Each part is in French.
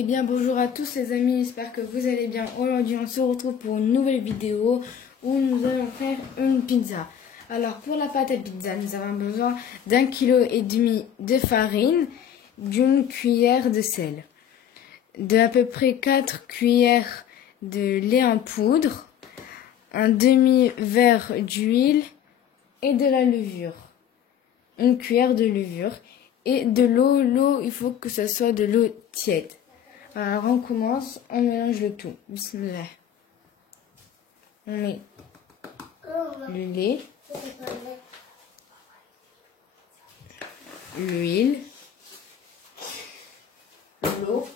Eh bien bonjour à tous les amis, j'espère que vous allez bien. Aujourd'hui on se retrouve pour une nouvelle vidéo où nous allons faire une pizza. Alors pour la pâte à pizza, nous avons besoin d'1,5 kg de farine, d'une cuillère de sel, de à peu près 4 cuillères de lait en poudre, un demi-verre d'huile et de la levure, une cuillère de levure et de l'eau. L'eau, il faut que ce soit de l'eau tiède. Alors on commence, on mélange le tout. Bismillah. On met le lait, l'huile, l'eau,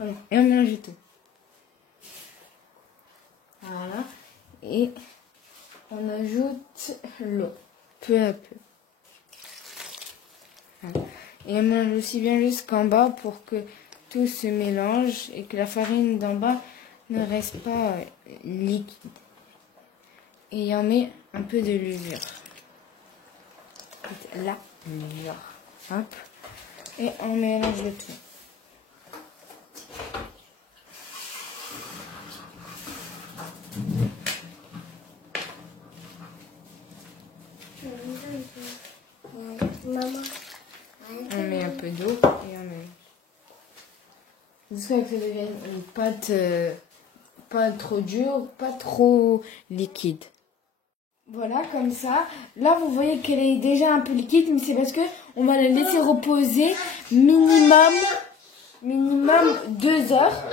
et on mélange le tout. Voilà. Et on ajoute l'eau, peu à peu. Voilà. Et on mélange aussi bien jusqu'en bas pour que tout se mélange et que la farine d'en bas ne reste pas liquide. Et on met un peu de levure. La levure. Hop. Et on mélange le tout. On met un peu d'eau et on mélange. Jusqu'à ce que ça devienne une pâte pas trop dure, pas trop liquide. Voilà, comme ça. Là, vous voyez qu'elle est déjà un peu liquide, mais c'est parce que on va la laisser reposer minimum 2 heures.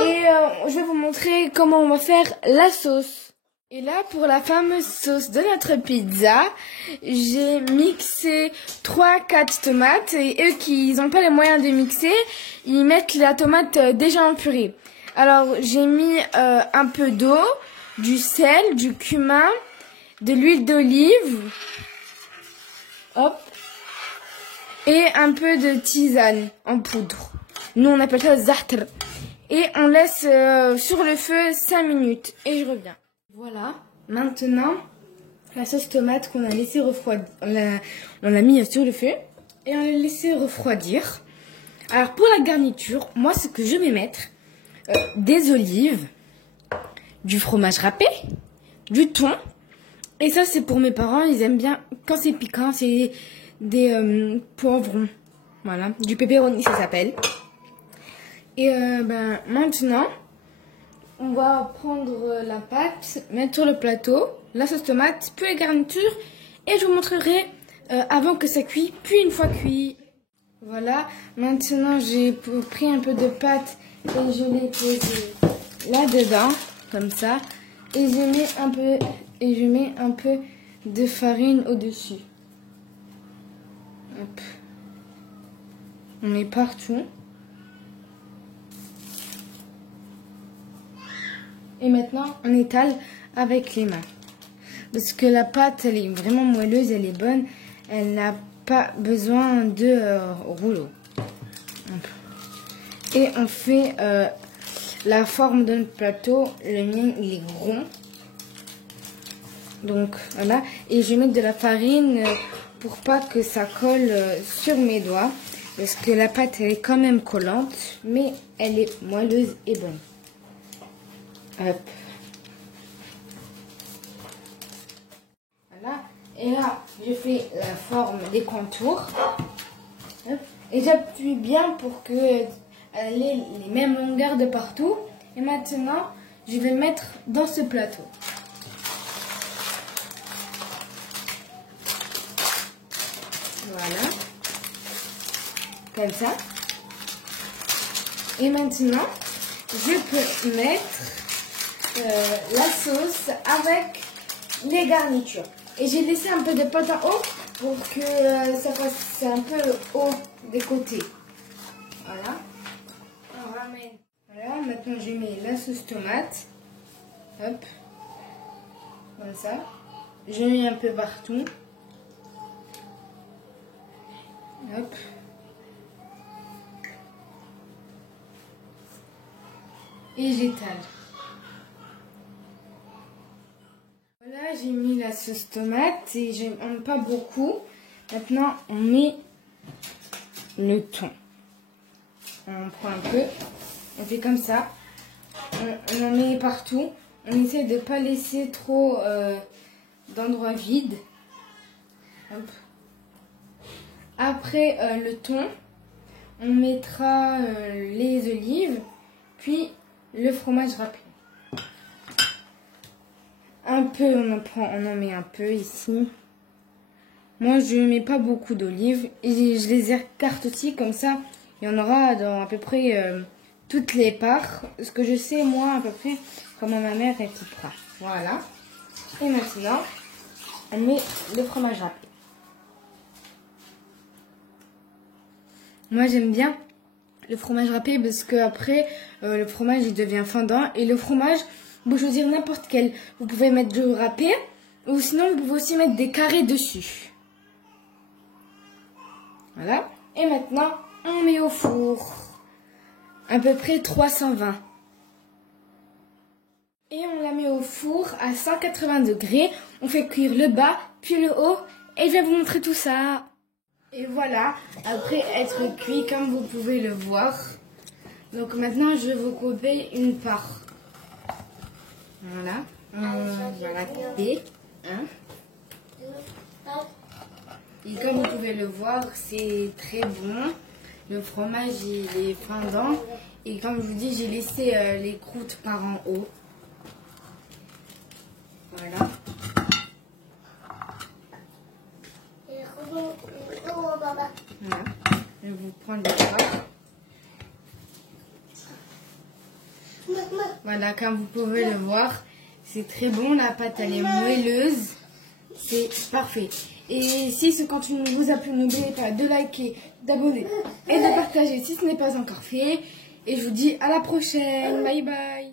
Et je vais vous montrer comment on va faire la sauce. Et là, pour la fameuse sauce de notre pizza, j'ai mixé 3-4 tomates. Et eux qui n'ont pas les moyens de mixer, ils mettent la tomate déjà en purée. Alors, j'ai mis un peu d'eau, du sel, du cumin, de l'huile d'olive, hop, et un peu de tisane en poudre. Nous, on appelle ça zahtr. Et on laisse sur le feu 5 minutes. Et je reviens. Voilà, maintenant, la sauce tomate qu'on a laissé refroidir, on l'a mis sur le feu et on l'a laissé refroidir. Alors pour la garniture, moi ce que je vais mettre, des olives, du fromage râpé, du thon, et ça c'est pour mes parents, ils aiment bien quand c'est piquant, c'est des poivrons, voilà, du pepperoni ça s'appelle. Et maintenant, on va prendre la pâte, mettre sur le plateau, la sauce tomate, puis les garnitures. Et je vous montrerai avant que ça cuit, puis une fois cuit. Voilà, maintenant j'ai pris un peu de pâte et je l'ai posé là-dedans, comme ça. Et je mets un peu de farine au-dessus. Hop. On met partout. Et maintenant, on étale avec les mains. Parce que la pâte, elle est vraiment moelleuse, elle est bonne. Elle n'a pas besoin de rouleau. Et on fait la forme de notre plateau. Le mien, il est rond. Donc, voilà. Et je mets de la farine pour pas que ça colle sur mes doigts. Parce que la pâte, elle est quand même collante. Mais elle est moelleuse et bonne. Hop. Voilà. Et là, je fais la forme des contours. Hop. Et j'appuie bien pour que elle ait les mêmes longueurs de partout. Et maintenant, je vais le mettre dans ce plateau. Voilà. Comme ça. Et maintenant, je peux mettre la sauce avec les garnitures. Et j'ai laissé un peu de pâte en haut pour que ça fasse un peu haut des côtés. Voilà. On ramène. Voilà, maintenant je mets la sauce tomate. Hop. Comme ça. Je mets un peu partout. Hop. Et j'étale. Voilà, j'ai mis la sauce tomate et on met pas beaucoup. Maintenant, on met le thon. On prend un peu, on fait comme ça, on en met partout. On essaie de ne pas laisser trop d'endroits vides. Hop. Après le thon, on mettra les olives, puis le fromage râpé. Un peu, on en met un peu ici. Moi, je mets pas beaucoup d'olives et je les écarte aussi, comme ça, il y en aura dans à peu près toutes les parts. Ce que je sais, moi, à peu près, comment ma mère est coupera. Voilà. Et maintenant, on met le fromage râpé. Moi, j'aime bien le fromage râpé parce que après, le fromage, il devient fondant. Et le fromage, vous pouvez choisir n'importe quel. Vous pouvez mettre du râpé ou sinon, vous pouvez aussi mettre des carrés dessus. Voilà. Et maintenant, on met au four. À peu près 320. Et on la met au four à 180 degrés. On fait cuire le bas, puis le haut. Et je vais vous montrer tout ça. Et voilà, après être cuit, comme vous pouvez le voir. Donc maintenant, je vais vous couper une part. Voilà. On va la couper. Hein. Et comme vous pouvez le voir, c'est très bon. Le fromage, il est fondant. Et comme je vous dis, j'ai laissé les croûtes par en haut. Voilà. Voilà. Je vais vous prendre le part. Voilà, comme vous pouvez le voir, c'est très bon. La pâte, elle est moelleuse. C'est parfait. Et si ce contenu vous a plu, n'oubliez pas de liker, d'abonner et de partager si ce n'est pas encore fait. Et je vous dis à la prochaine. Bye bye.